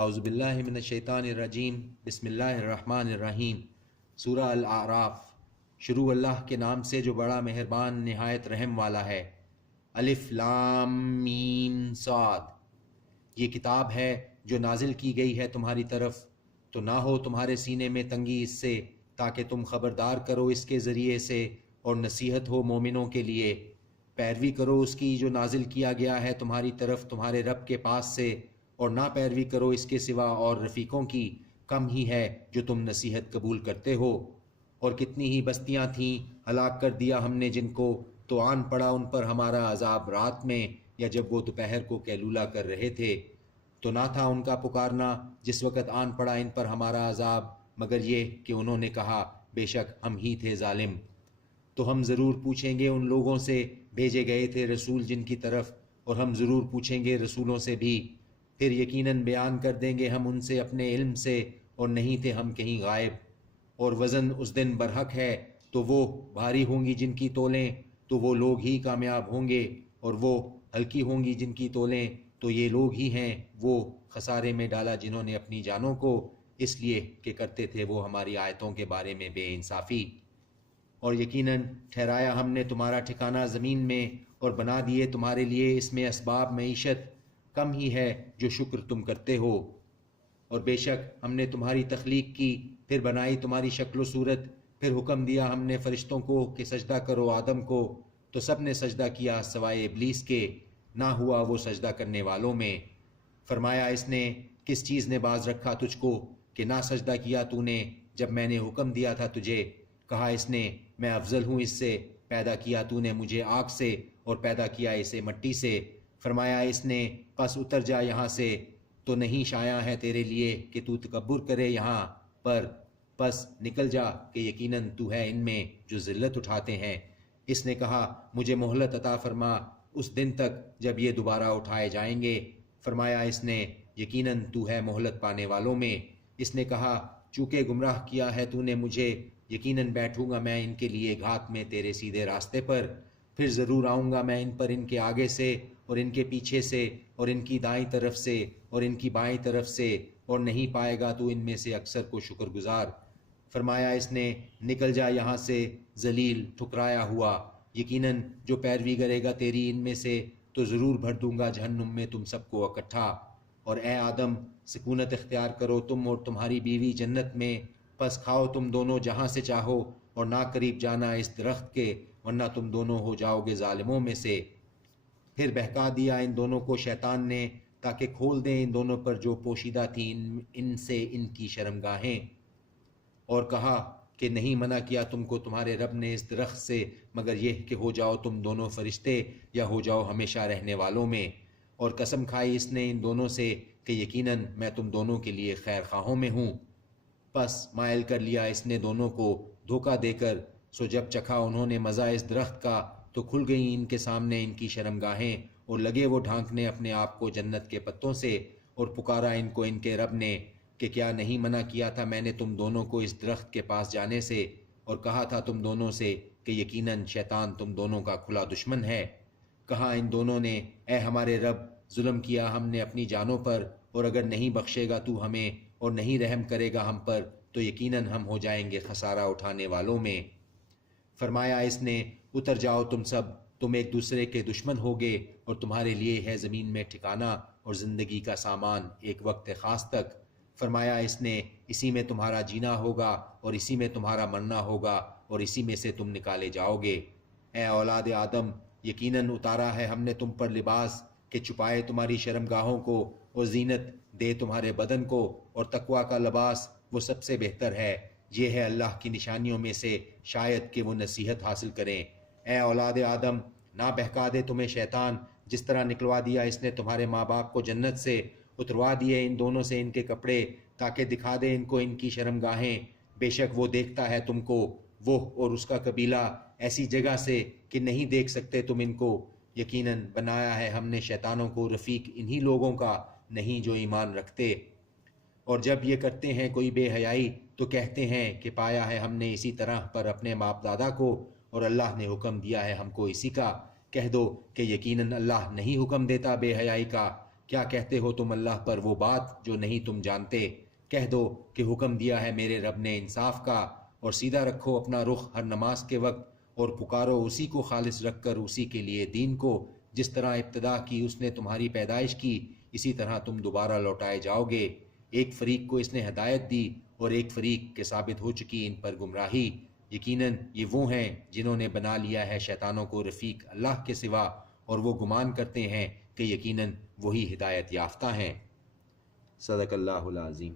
اعوذ باللہ من الشیطان الرجیم، بسم اللہ الرحمن الرحیم۔ سورہ الاعراف۔ شروع اللہ کے نام سے جو بڑا مہربان نہایت رحم والا ہے۔ الف لام میم صاد۔ یہ کتاب ہے جو نازل کی گئی ہے تمہاری طرف، تو نہ ہو تمہارے سینے میں تنگی اس سے، تاکہ تم خبردار کرو اس کے ذریعے سے اور نصیحت ہو مومنوں کے لیے۔ پیروی کرو اس کی جو نازل کیا گیا ہے تمہاری طرف تمہارے رب کے پاس سے، اور نہ پیروی کرو اس کے سوا اور رفیقوں کی، کم ہی ہے جو تم نصیحت قبول کرتے ہو۔ اور کتنی ہی بستیاں تھیں ہلاک کر دیا ہم نے جن کو، تو آن پڑا ان پر ہمارا عذاب رات میں یا جب وہ دوپہر کو قیلولہ کر رہے تھے، تو نہ تھا ان کا پکارنا جس وقت آن پڑا ان پر ہمارا عذاب، مگر یہ کہ انہوں نے کہا بے شک ہم ہی تھے ظالم۔ تو ہم ضرور پوچھیں گے ان لوگوں سے بھیجے گئے تھے رسول جن کی طرف، اور ہم ضرور پوچھیں گے رسولوں سے بھی، پھر یقیناً بیان کر دیں گے ہم ان سے اپنے علم سے، اور نہیں تھے ہم کہیں غائب۔ اور وزن اس دن برحق ہے، تو وہ بھاری ہوں گی جن کی تولیں، تو وہ لوگ ہی کامیاب ہوں گے، اور وہ ہلکی ہوں گی جن کی تولیں، تو یہ لوگ ہی ہیں وہ خسارے میں ڈالا جنہوں نے اپنی جانوں کو، اس لیے کہ کرتے تھے وہ ہماری آیتوں کے بارے میں بے انصافی۔ اور یقیناً ٹھہرایا ہم نے تمہارا ٹھکانہ زمین میں، اور بنا دیے تمہارے لیے اس میں اسباب معیشت، کم ہی ہے جو شکر تم کرتے ہو۔ اور بے شک ہم نے تمہاری تخلیق کی، پھر بنائی تمہاری شکل و صورت، پھر حکم دیا ہم نے فرشتوں کو کہ سجدہ کرو آدم کو، تو سب نے سجدہ کیا سوائے ابلیس کے، نہ ہوا وہ سجدہ کرنے والوں میں۔ فرمایا اس نے کس چیز نے باز رکھا تجھ کو کہ نہ سجدہ کیا تو نے جب میں نے حکم دیا تھا تجھے؟ کہا اس نے میں افضل ہوں اس سے، پیدا کیا تو نے مجھے آگ سے اور پیدا کیا اسے مٹی سے۔ فرمایا اس نے پس اتر جا یہاں سے، تو نہیں شایع ہے تیرے لیے کہ تو تکبر کرے یہاں پر، پس نکل جا کہ یقیناً تو ہے ان میں جو ذلت اٹھاتے ہیں۔ اس نے کہا مجھے مہلت عطا فرما اس دن تک جب یہ دوبارہ اٹھائے جائیں گے۔ فرمایا اس نے یقیناً تو ہے مہلت پانے والوں میں۔ اس نے کہا چونکہ گمراہ کیا ہے تو نے مجھے، یقیناً بیٹھوں گا میں ان کے لیے گھات میں تیرے سیدھے راستے پر، پھر ضرور آؤں گا میں ان پر ان کے آگے سے اور ان کے پیچھے سے اور ان کی دائیں طرف سے اور ان کی بائیں طرف سے، اور نہیں پائے گا تو ان میں سے اکثر کو شکر گزار۔ فرمایا اس نے نکل جا یہاں سے ذلیل ٹھکرایا ہوا، یقیناً جو پیروی کرے گا تیری ان میں سے تو ضرور بھر دوں گا جہنم میں تم سب کو اکٹھا۔ اور اے آدم سکونت اختیار کرو تم اور تمہاری بیوی جنت میں، پس کھاؤ تم دونوں جہاں سے چاہو، اور نہ قریب جانا اس درخت کے ورنہ تم دونوں ہو جاؤ گے ظالموں میں سے۔ پھر بہکا دیا ان دونوں کو شیطان نے تاکہ کھول دیں ان دونوں پر جو پوشیدہ تھیں ان سے ان کی شرمگاہیں، اور کہا کہ نہیں منع کیا تم کو تمہارے رب نے اس درخت سے مگر یہ کہ ہو جاؤ تم دونوں فرشتے یا ہو جاؤ ہمیشہ رہنے والوں میں۔ اور قسم کھائی اس نے ان دونوں سے کہ یقیناً میں تم دونوں کے لیے خیر خواہوں میں ہوں۔ پس مائل کر لیا اس نے دونوں کو دھوکہ دے کر، سو جب چکھا انہوں نے مزہ اس درخت کا تو کھل گئیں ان کے سامنے ان کی شرمگاہیں، اور لگے وہ ڈھانکنے اپنے آپ کو جنت کے پتوں سے، اور پکارا ان کو ان کے رب نے کہ کیا نہیں منع کیا تھا میں نے تم دونوں کو اس درخت کے پاس جانے سے، اور کہا تھا تم دونوں سے کہ یقیناً شیطان تم دونوں کا کھلا دشمن ہے۔ کہا ان دونوں نے اے ہمارے رب ظلم کیا ہم نے اپنی جانوں پر، اور اگر نہیں بخشے گا تو ہمیں اور نہیں رحم کرے گا ہم پر تو یقیناً ہم ہو جائیں گے خسارہ اٹھانے والوں میں۔ فرمایا اس نے اتر جاؤ تم سب، تم ایک دوسرے کے دشمن ہوگے، اور تمہارے لیے ہے زمین میں ٹھکانہ اور زندگی کا سامان ایک وقت خاص تک۔ فرمایا اس نے اسی میں تمہارا جینا ہوگا اور اسی میں تمہارا مرنا ہوگا اور اسی میں سے تم نکالے جاؤ گے۔ اے اولاد آدم یقیناً اتارا ہے ہم نے تم پر لباس کہ چھپائے تمہاری شرمگاہوں کو اور زینت دے تمہارے بدن کو، اور تقوی کا لباس وہ سب سے بہتر ہے۔ یہ ہے اللہ کی نشانیوں میں سے شاید کہ وہ نصیحت حاصل کریں۔ اے اولاد آدم نہ بہکا دے تمہیں شیطان، جس طرح نکلوا دیا اس نے تمہارے ماں باپ کو جنت سے، اتروا دیے ان دونوں سے ان کے کپڑے تاکہ دکھا دے ان کو ان کی شرمگاہیں۔ بے شک وہ دیکھتا ہے تم کو، وہ اور اس کا قبیلہ ایسی جگہ سے کہ نہیں دیکھ سکتے تم ان کو۔ یقیناً بنایا ہے ہم نے شیطانوں کو رفیق انہی لوگوں کا، نہیں جو ایمان رکھتے۔ اور جب یہ کرتے ہیں کوئی بے حیائی تو کہتے ہیں کہ پایا ہے ہم نے اسی طرح پر اپنے باپ دادا کو، اور اللہ نے حکم دیا ہے ہم کو اسی کا۔ کہہ دو کہ یقیناً اللہ نہیں حکم دیتا بے حیائی کا، کیا کہتے ہو تم اللہ پر وہ بات جو نہیں تم جانتے؟ کہہ دو کہ حکم دیا ہے میرے رب نے انصاف کا، اور سیدھا رکھو اپنا رخ ہر نماز کے وقت، اور پکارو اسی کو خالص رکھ کر اسی کے لیے دین کو، جس طرح ابتدا کی اس نے تمہاری پیدائش کی، اسی طرح تم دوبارہ لوٹائے جاؤ گے۔ ایک فریق کو اس نے ہدایت دی اور ایک فریق کے ثابت ہو چکی ان پر گمراہی۔ یقیناً یہ وہ ہیں جنہوں نے بنا لیا ہے شیطانوں کو رفیق اللہ کے سوا، اور وہ گمان کرتے ہیں کہ یقیناً وہی ہدایت یافتہ ہیں۔ صدق اللہ العظیم۔